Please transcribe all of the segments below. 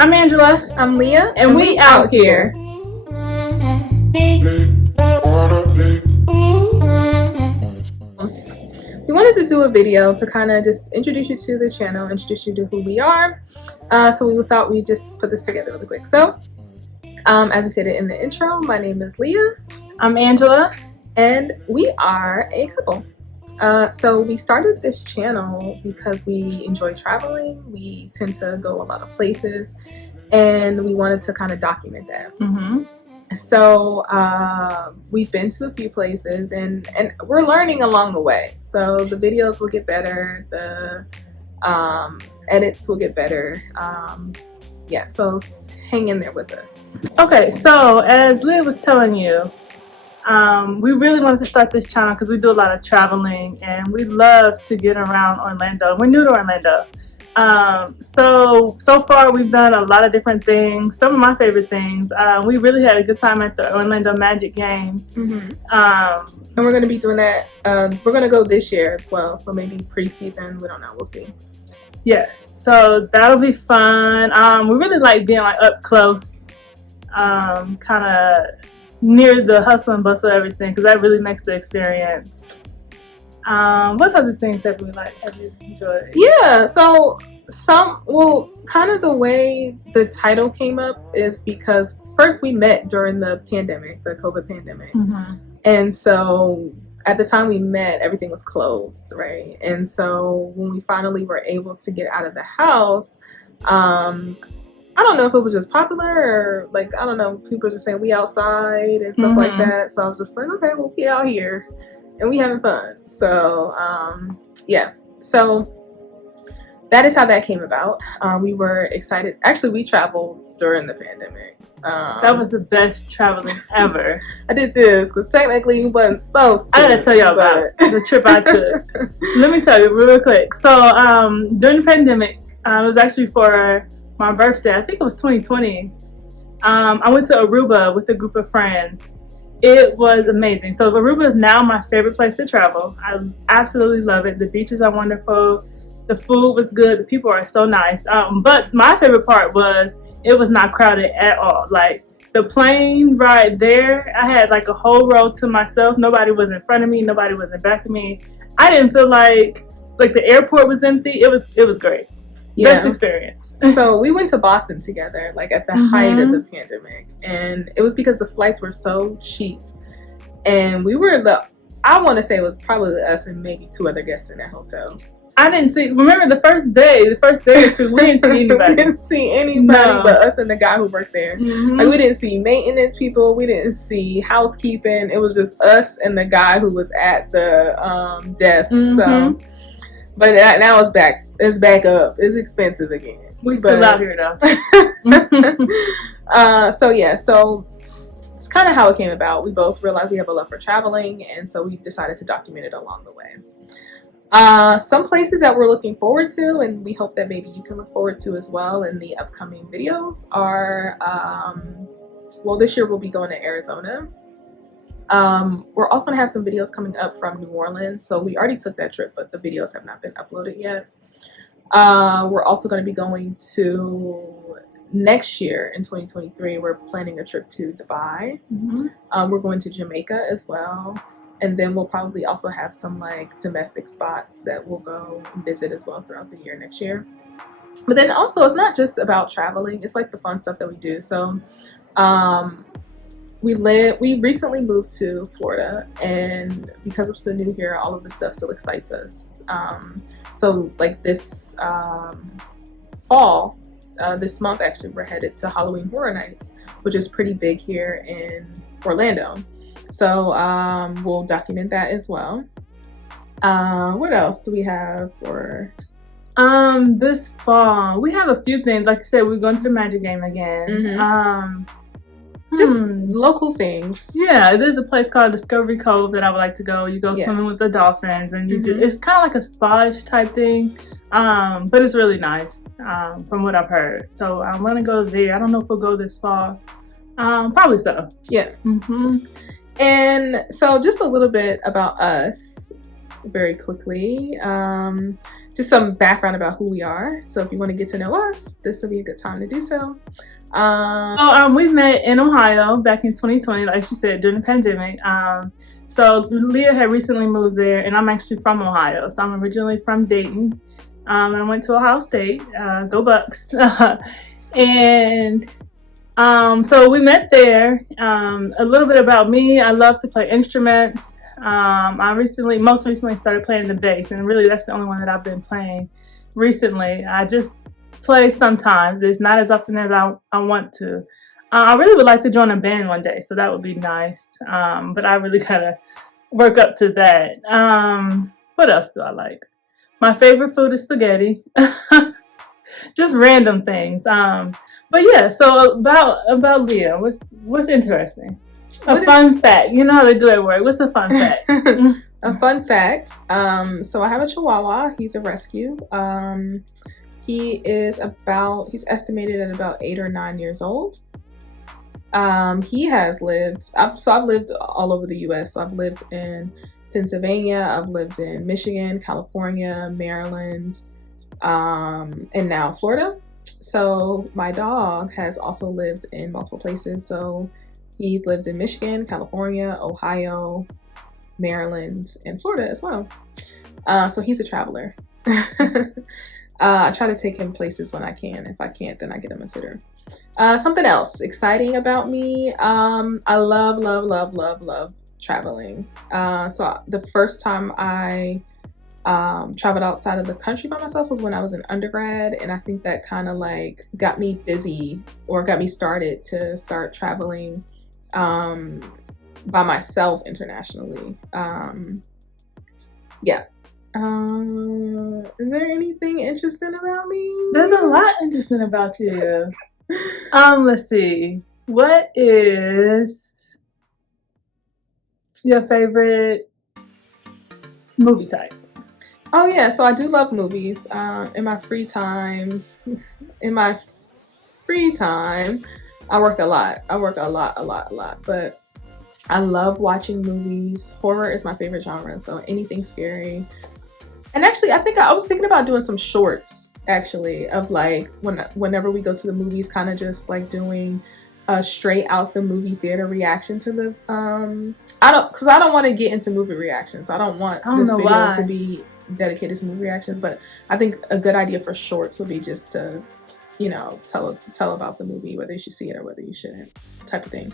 I'm Angela. I'm Leah. And we out here. We wanted to do a video to kind of just introduce you to the channel, introduce you to who we are. So we thought we'd just put this together really quick. So, as we said it in the intro, my name is Leah. I'm Angela. And we are a couple. So we started this channel because we enjoy traveling. We tend to go a lot of places, and we wanted to kind of document that. So we've been to a few places, and we're learning along the way. So the videos will get better, the edits will get better. Yeah, so hang in there with us. Okay, so as Leah was telling you, we really wanted to start this channel because we do a lot of traveling and we love to get around Orlando. We're new to Orlando. So far we've done a lot of different things. Some of my favorite things. We really had a good time at the Orlando Magic game. And we're going to be doing that. We're going to go this year as well. So maybe preseason. We don't know. We'll see. Yes. So that'll be fun. We really like being like up close, kind of near the hustle and bustle of everything, because that really makes the experience. What other things have you enjoyed? Yeah, so kind of the way the title came up is because first we met during the pandemic, the COVID pandemic. And so at the time we met, everything was closed, right? And so when we finally were able to get out of the house, I don't know if it was just popular or like, I don't know, people were just saying we outside and stuff like that. So I was just like, okay, we'll be out here and we having fun. So yeah, so that is how that came about. We were excited. Actually, we traveled during the pandemic. That was the best traveling ever. I did this because technically you wasn't supposed to. I gotta tell y'all about the trip I took. Let me tell you real quick. So during the pandemic, it was actually for my birthday. I think it was 2020. I went to Aruba with a group of friends. It was amazing. So Aruba is now my favorite place to travel. I absolutely love it. The beaches are wonderful. The food was good. The people are so nice. But my favorite part was it was not crowded at all. Like the plane ride there, I had like a whole row to myself. Nobody was in front of me. Nobody was in back of me. I didn't feel like the airport was empty. It was great. Yeah. Best experience. So we went to Boston together, like at the height of the pandemic, and it was because the flights were so cheap, and we were I want to say it was probably us and maybe 2 other guests in that hotel. I didn't see. Remember the first day or two, we didn't see anybody. We didn't see anybody but us and the guy who worked there. Like we didn't see maintenance people. We didn't see housekeeping. It was just us and the guy who was at the desk. So, but now it's back. It's back up. It's expensive again. We still out here though. So yeah. So it's kind of how it came about. We both realized we have a love for traveling, and so we decided to document it along the way. Some places that we're looking forward to, and we hope that maybe you can look forward to as well in the upcoming videos, are well, this year we'll be going to Arizona. We're also going to have some videos coming up from New Orleans. So we already took that trip, but the videos have not been uploaded yet. We're also going to be going to next year in 2023. We're planning a trip to Dubai. We're going to Jamaica as well. And then we'll probably also have some like domestic spots that we'll go and visit as well throughout the year next year. But then also it's not just about traveling. It's like the fun stuff that we do. So we recently moved to Florida, and because we're still new here, all of this stuff still excites us. So like this fall, this month actually, we're headed to Halloween Horror Nights, which is pretty big here in Orlando. So we'll document that as well. What else do we have for this fall? We have a few things. Like I said, we're going to the Magic game again. Just local things. Yeah, there's a place called Discovery Cove that I would like to go. You go swimming with the dolphins, and you do, it's kind of like a spa-ish type thing, but it's really nice from what I've heard. So I'm gonna go there. I don't know if we'll go this fall. Probably so. Yeah. And so just a little bit about us very quickly. just some background about who we are. So if you want to get to know us, this will be a good time to do so. We met in Ohio back in 2020, like she said, during the pandemic. So Leah had recently moved there, and I'm actually from Ohio. So I'm originally from Dayton. And I went to Ohio State. Go Bucks. And so we met there. A little bit about me. I love to play instruments. I most recently started playing the bass, and really that's the only one that I've been playing recently. I just play sometimes. It's not as often as I want to. I really would like to join a band one day, so that would be nice. But I really gotta work up to that. What else do I like? My favorite food is spaghetti. Just random things. But yeah, so about Leah, what's interesting? Fun fact. You know how they do at work. What's a fun fact? A fun fact. So I have a Chihuahua. He's a rescue. He's estimated at about 8 or 9 years old. He has lived, I've lived all over the US. So I've lived in Pennsylvania, I've lived in Michigan, California, Maryland, and now Florida. So my dog has also lived in multiple places. So he's lived in Michigan, California, Ohio, Maryland, and Florida as well. So he's a traveler. I try to take him places when I can. If I can't, then I get him a sitter. Something else exciting about me. I love traveling. So the first time I traveled outside of the country by myself was when I was an undergrad, and I think that kind of like got me busy or got me started to start traveling by myself internationally. Yeah. Is there anything interesting about me? There's a lot interesting about you. Let's see. What is your favorite movie type? Oh yeah, so I do love movies. In my free time, I work a lot. But I love watching movies. Horror is my favorite genre, so anything scary. And actually, I was thinking about doing some shorts, actually, of like whenever we go to the movies, kind of just like doing a straight out the movie theater reaction to the I don't want to get into movie reactions. I don't want this video to be dedicated to movie reactions, but I think a good idea for shorts would be just to, you know, tell about the movie, whether you should see it or whether you shouldn't, type of thing.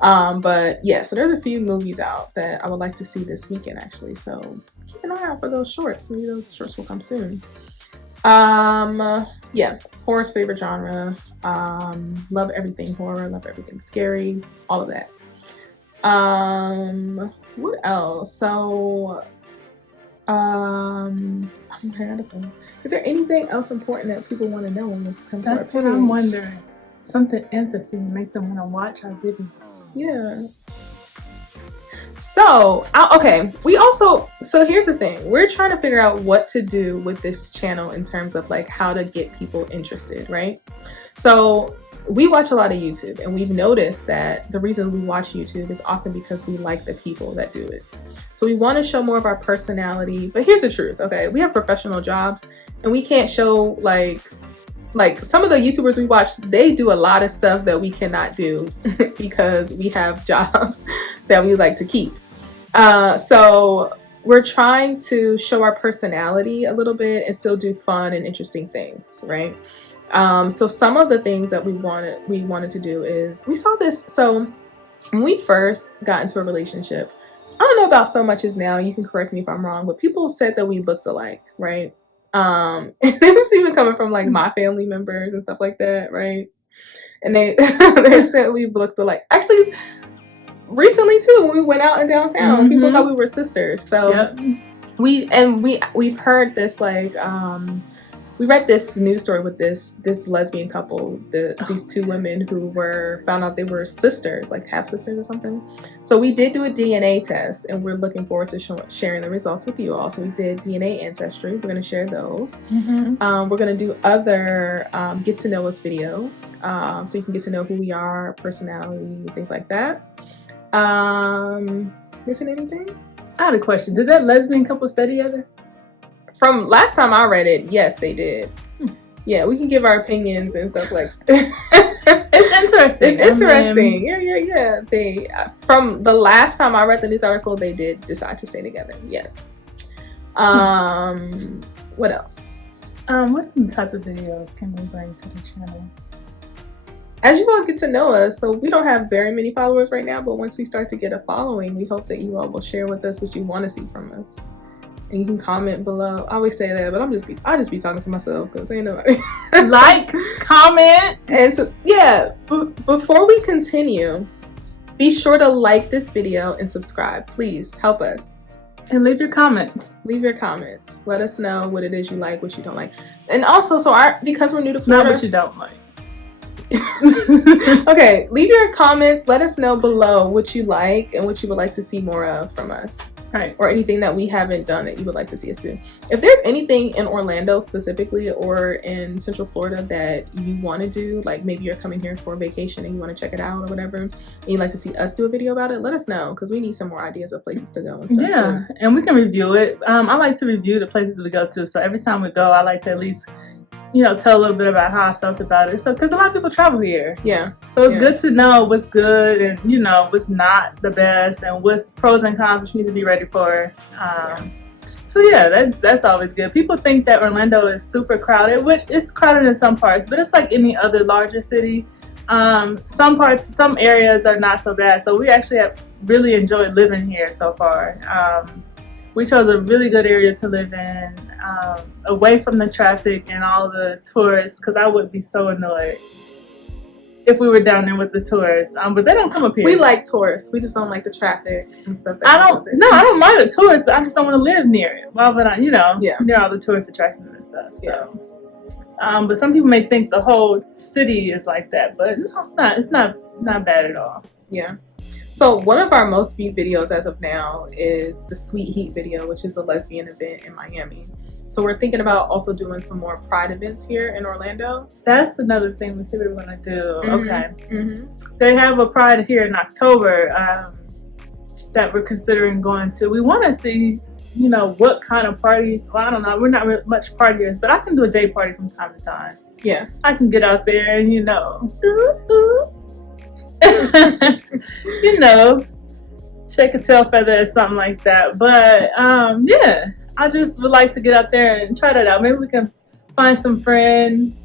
But yeah, so there's a few movies out that I would like to see this weekend, actually. So keep an eye out for those shorts. Maybe those shorts will come soon. Yeah, horror's favorite genre. Love everything horror, love everything scary, all of that. What else? So, is there anything else important that people want to know when it comes to our page? That's what I'm wondering. Something interesting to make them want to watch our video. Yeah. So, okay, so here's the thing. We're trying to figure out what to do with this channel in terms of like how to get people interested, right? So we watch a lot of YouTube, and we've noticed that the reason we watch YouTube is often because we like the people that do it. So we want to show more of our personality, but here's the truth, okay? We have professional jobs, and we can't show like some of the YouTubers we watch, they do a lot of stuff that we cannot do because we have jobs that we like to keep. So we're trying to show our personality a little bit and still do fun and interesting things, right? So some of the things that we wanted to do is, we saw this. So when we first got into a relationship, I don't know about so much as now, you can correct me if I'm wrong, but people said that we looked alike, right? And this is even coming from like my family members and stuff like that, right? And they said we looked alike. Actually, recently too, when we went out in downtown, people thought we were sisters. So we've heard this like we read this news story with this lesbian couple, these two women who found out they were sisters, like half sisters or something. So we did do a DNA test, and we're looking forward to sharing the results with you all. So we did DNA ancestry. We're going to share those. We're going to do other get to know us videos, so you can get to know who we are, personality, things like that. Missing anything? I had a question. Did that lesbian couple stay together? from last time I read it, yes, they did. Yeah, we can give our opinions and stuff like that. It's interesting. It's interesting. Yeah. They from the last time I read the news article, they did decide to stay together. Yes. What else? What type of videos can we bring to the channel? As you all get to know us, so we don't have very many followers right now, but once we start to get a following, we hope that you all will share with us what you want to see from us. And you can comment below. I always say that, but I just be talking to myself because ain't nobody. Like, comment. And so, yeah, before we continue, be sure to like this video and subscribe. Please help us. And leave your comments. Leave your comments. Let us know what it is you like, what you don't like. And also, because we're new to Not Florida. what you don't like. Okay, leave your comments. Let us know below what you like and what you would like to see more of from us. Right. Or anything that we haven't done that you would like to see us do. If there's anything in Orlando specifically or in Central Florida that you want to do, like maybe you're coming here for a vacation and you want to check it out or whatever, and you'd like to see us do a video about it, let us know because we need some more ideas of places to go and stuff. Yeah, too. and we can review it. I like to review the places we go to. So every time we go, I like to at least, tell a little bit about how I felt about it. So, because a lot of people travel here. Yeah. So it's good to know what's good and, what's not the best and what's pros and cons, which you need to be ready for. So yeah, that's always good. People think that Orlando is super crowded, which is crowded in some parts, but it's like any other larger city. Some areas are not so bad. So we actually have really enjoyed living here so far. We chose a really good area to live in, away from the traffic and all the tourists, because I would be so annoyed if we were down there with the tourists. But they don't come up here. We like tourists. We just don't like the traffic and stuff. I don't mind the tourists, but I just don't want to live near it. Why would I, near all the tourist attractions and stuff. So, but some people may think the whole city is like that, but no, it's not. It's not bad at all. Yeah. So one of our most viewed videos as of now is the Sweet Heat video, which is a lesbian event in Miami. So we're thinking about also doing some more Pride events here in Orlando. That's another thing we see what we want to do. Mm-hmm. Okay. Mm-hmm. They have a Pride here in October that we're considering going to. We want to see, what kind of parties. Well, I don't know. We're not really much partiers, but I can do a day party from time to time. Yeah. I can get out there and, shake a tail feather or something like that. But yeah, I just would like to get out there and try that out. Maybe we can find some friends.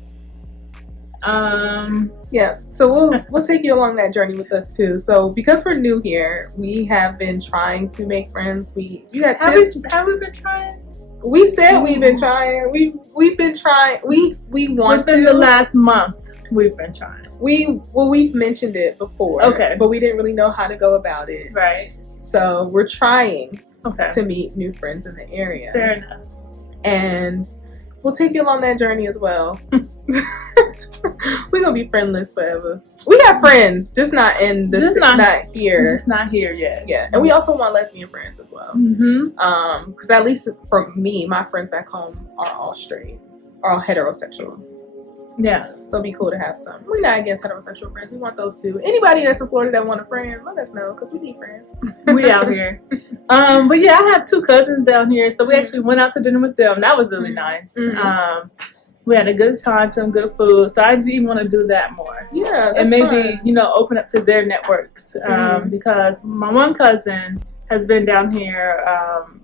Yeah, so we'll take you along that journey with us too. So because we're new here, we have been trying to make friends. You had tips? Have we been trying? We said we've been trying. We've been trying. We want within the last month. We've been trying. We've mentioned it before. Okay. But we didn't really know how to go about it. Right. So we're trying Okay. to meet new friends in the area. Fair enough. And we'll take you along that journey as well. We're gonna be friendless forever. We have friends, just not in this. Just not here. Just not here yet. Yeah, and we also want lesbian friends as well. Mm-hmm. Because at least for me, my friends back home are all straight, are all heterosexual. Yeah. So it'd be cool to have some. We're not against heterosexual friends. We want those too. Anybody that's in Florida that want a friend, let us know because we need friends. We out here. But yeah, I have 2 cousins down here, so we actually went out to dinner with them. That was really nice. Mm-hmm. We had a good time, some good food. So I just even want to do that more. Yeah, that's and maybe fun. Open up to their networks because my one cousin has been down here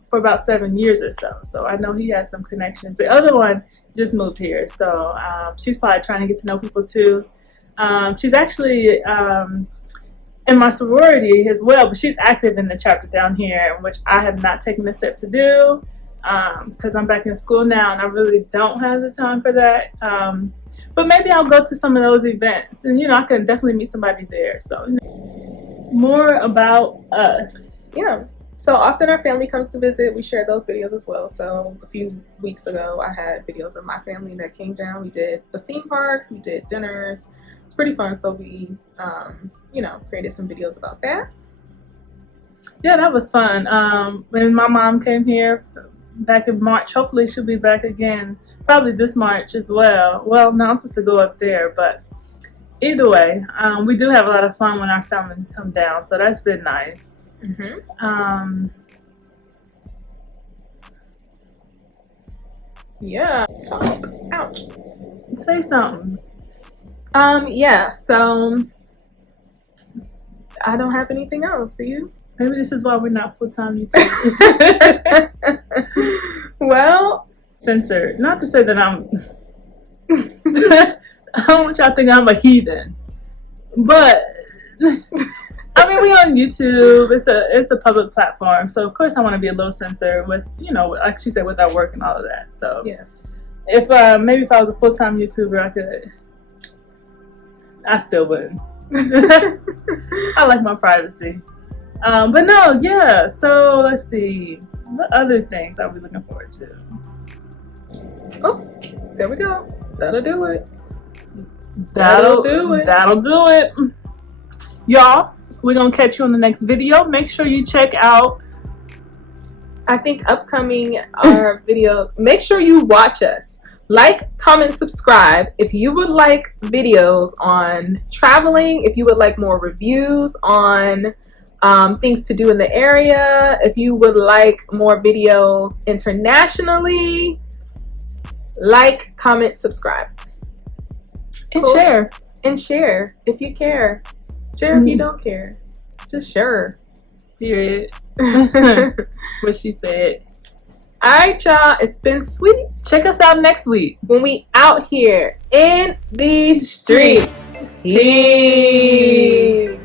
for about 7 years or so. So I know he has some connections. The other one just moved here, so she's probably trying to get to know people too. She's actually in my sorority as well, but she's active in the chapter down here, which I have not taken the step to do because I'm back in school now and I really don't have the time for that. But maybe I'll go to some of those events and I can definitely meet somebody there. So more about us. Yeah. So often our family comes to visit. We share those videos as well. So a few weeks ago, I had videos of my family that came down. We did the theme parks. We did dinners. It's pretty fun. So we, created some videos about that. Yeah, that was fun. When my mom came here back in March, hopefully she'll be back again, probably this March as well. Well, no, I'm supposed to go up there, but either way, we do have a lot of fun when our family come down. So that's been nice. Mm-hmm. Yeah, talk. Ouch. Say something. Yeah, so I don't have anything else. Do you? Maybe this is why we're not full-time YouTubers. Well, Censored. Not to say that I'm I don't want y'all to think I'm a heathen. But I mean, we on YouTube. It's a public platform, so of course I want to be a little censored with, you know, like she said, with our work and all of that. So yeah. if maybe if I was a full-time YouTuber, I still wouldn't. I like my privacy. But no, yeah. So let's see. What other things are we looking forward to? Oh, there we go. That'll do it. That'll do it. Y'all, we're gonna catch you on the next video. Make sure you check out, I think, upcoming our video. Make sure you watch us. Like, comment, subscribe. If you would like videos on traveling, if you would like more reviews on things to do in the area, if you would like more videos internationally, like, comment, subscribe. and share. And share if you care. Share if you don't care. Just share. Period. What she said. Alright, y'all. It's been sweet. Check us out next week When we out here in these streets. Peace.